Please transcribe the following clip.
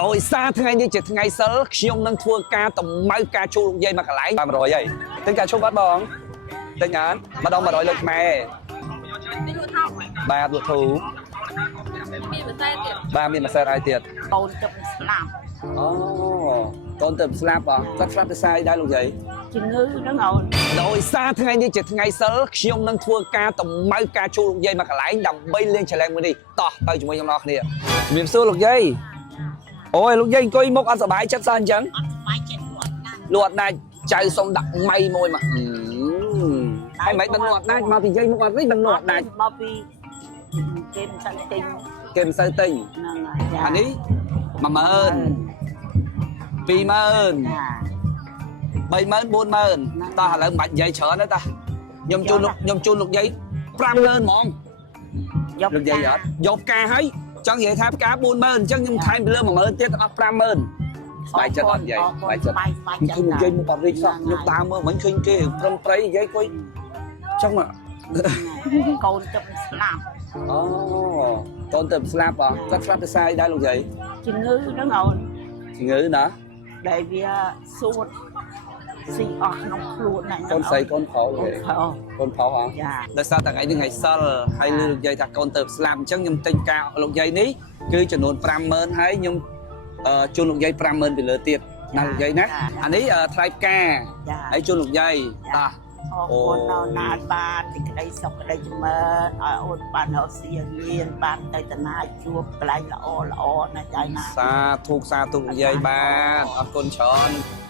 ដោយសារថ្ងៃនេះជាថ្ងៃសិលខ្ញុំនឹងធ្វើការតម្រូវការជួលលោកយាយមកកន្លែងបាន100ហើយទិញការជួលបាត់បងទិញអានម្ដង100លើកខ្មែរបាទលក់ធូបាទមានមួយសែនហើយទៀតកូនទឹកស្លាប់អូកូនទៅស្លាប់អ្ហ៎គាត់ស្លាប់ទៅសាយដែរលោកយាយជំងឺហ្នឹងអូនដោយសារថ្ងៃនេះជាថ្ងៃសិលខ្ញុំនឹងធ្វើការតម្រូវការជួលលោកយាយមកកន្លែងដើម្បីលេង challenge មួយនេះតោះទៅជាមួយខ្ញុំអ្នកគ្នាជំរាបសួរលោកយាយអូយលោកយាយអង្គុយមុខអត់សុបាយចិត្តសោះអញ្ចឹងអត់សុបាយចិត្តលក់អត់ដាច់ចៅសុំដាក់ម៉ៃមួយមកហើយមិនដឹងលក់អត់ដាច់មកពីយាយមុខអត់នេះដឹងលក់អត់ដាច់មកពីគេមិនសូវទិញគេមិនសូវទិញហ្នឹងហើយអានេះ10000 20000 30000 40000តោះឥឡូវមិនបាច់និយាយច្រើនទេតាខ្ញុំជូនលោកយាយ50000ហ្មងលោកយាយអត់យកផ្កាហើយចង់និយាយថាផ្កា40000អញ្ចឹងខ្ញុំថែមពីលើ10000ទៀតអស់50000បាយចិត្តអត់យាយបាយចិត្តខ្ញុំនិយាយមកបាត់រីកសោះខ្ញុំតាមមើលមិនឃើញគេព្រមព្រៃយាយគួយចង់កូនទឹកស្លាប់អូកូនទៅស្លាប់អ្ហ៎គាត់ស្លាប់ទៅសាយដែរលោកយាយជំងឺហ្នឹងអូនជំងឺណាដែលវាសួតស៊ីអស់ក្នុងខ្លួនហ្នឹងកូនស្រីកូនប្រុសកូនប្រុសហ៎ដោយសារតែថ្ងៃនេះថ្ងៃសិលហើយលោកយាយថាកូនទៅស្លាប់អញ្ចឹងខ្ញុំទិញការលោកយាយនេះគឺចំនួន50000ហើយខ្ញុំជូនលោកយាយ50000ពីលើទៀតណាលោកយាយណាអានេះថ្លៃផ្កាហើយជូនលោកយាយតាអរគុណដល់ណាតបានទីក្តីសុខក្តីចម្រើនឲ្យអូនបានរកស៊ីមានបានទៅតាណាជួបកន្លែងល្អណាស់ចាយណាសាធុលោកយាយបាទអរគុណច្រើន